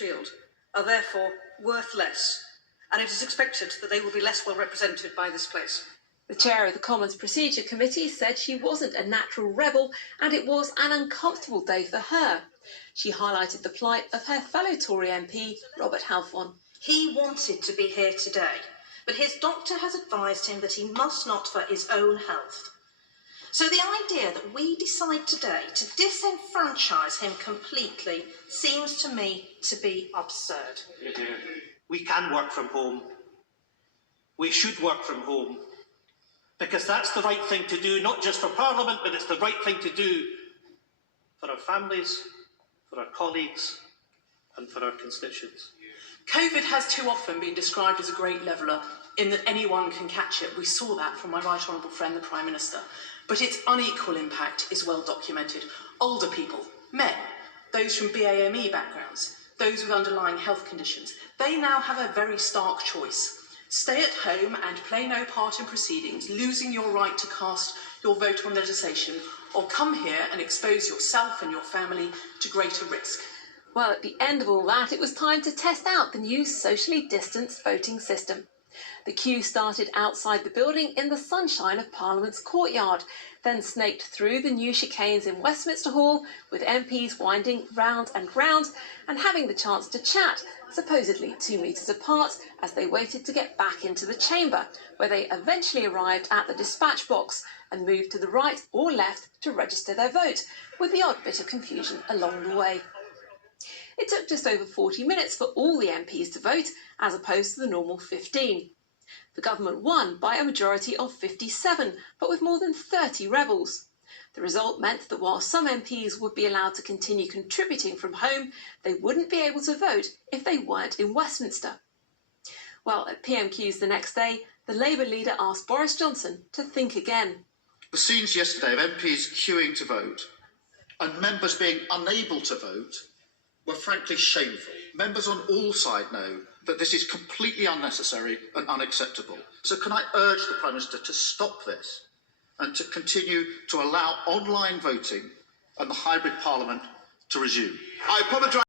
Shield are therefore worth less, and it is expected that they will be less well represented by this place. The chair of the Commons Procedure Committee said she wasn't a natural rebel and it was an uncomfortable day for her. She highlighted the plight of her fellow Tory MP, Robert Halfon. He wanted to be here today, but his doctor has advised him that he must not for his own health. So the idea that we decide today to disenfranchise him completely seems to me to be absurd. We can work from home. We should work from home. Because that's the right thing to do, not just for Parliament, but it's the right thing to do for our families, for our colleagues, and for our constituents. COVID has too often been described as a great leveller, in that anyone can catch it. We saw that from my right honourable friend, the Prime Minister. But its unequal impact is well documented. Older people, men, those from BAME backgrounds, those with underlying health conditions, they now have a very stark choice. Stay at home and play no part in proceedings, losing your right to cast your vote on legislation, or come here and expose yourself and your family to greater risk. Well, at the end of all that, it was time to test out the new socially distanced voting system. The queue started outside the building in the sunshine of Parliament's courtyard, then snaked through the new chicanes in Westminster Hall, with MPs winding round and round and having the chance to chat, supposedly 2 metres apart, as they waited to get back into the chamber, where they eventually arrived at the dispatch box and moved to the right or left to register their vote, with the odd bit of confusion along the way. It took just over 40 minutes for all the MPs to vote, as opposed to the normal 15. The government won by a majority of 57, but with more than 30 rebels. The result meant that while some MPs would be allowed to continue contributing from home, they wouldn't be able to vote if they weren't in Westminster. Well, at PMQs the next day, the Labour leader asked Boris Johnson to think again. The scenes yesterday of MPs queuing to vote and members being unable to vote were frankly shameful. Members on all sides know that this is completely unnecessary and unacceptable. So can I urge the Prime Minister to stop this and to continue to allow online voting and the hybrid Parliament to resume? I apologise.